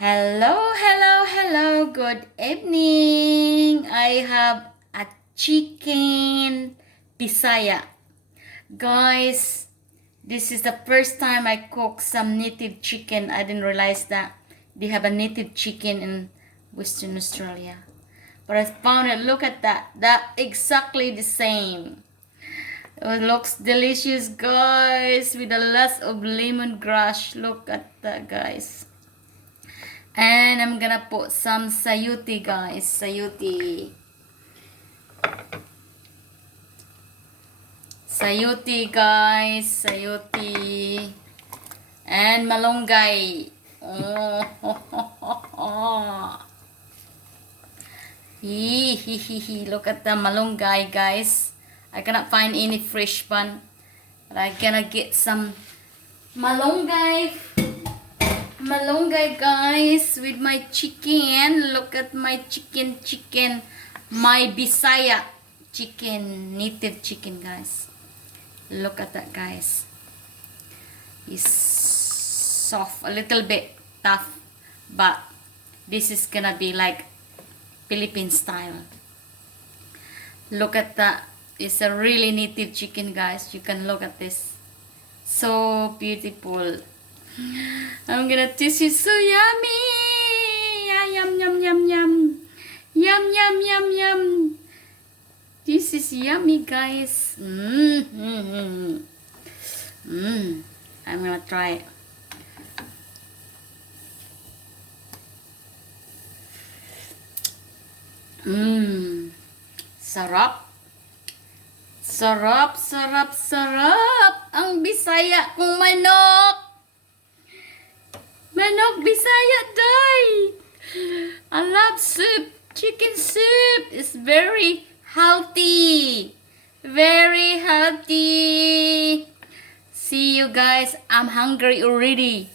Hello, hello, hello. Good evening. I have a chicken pisaya. Guys, this is the first time I cook some native chicken. I didn't realize that they have a native chicken in Western Australia. But I found it. Look at that. That exactly the same. It looks delicious, guys, with a lot of lemongrass. Look at that, guys. And I'm gonna put some sayuti, guys. Sayuti. Sayuti, guys. Sayuti. And malunggay. Oh, Look at the malunggay, guys. I cannot find any fresh one. But I'm gonna get some malunggay. Malunggay, guys, with my chicken. Look at my chicken. My Bisaya chicken, native chicken, guys. Look at that, guys. It's soft, a little bit tough, but this is gonna be like Philippine style. Look at that. It's a really native chicken, guys. You can look at this. So beautiful. I'm gonna taste it. So yummy. Yum, yum, yum, yum. Yum, yum, yum, yum. This is yummy, guys. I'm gonna try it. Sarap. Sarap, sarap, sarap. Ang Bisaya kong manok. Manok Bisaya, day. I love soup. Chicken soup is very healthy. Very healthy. See you guys. I'm hungry already.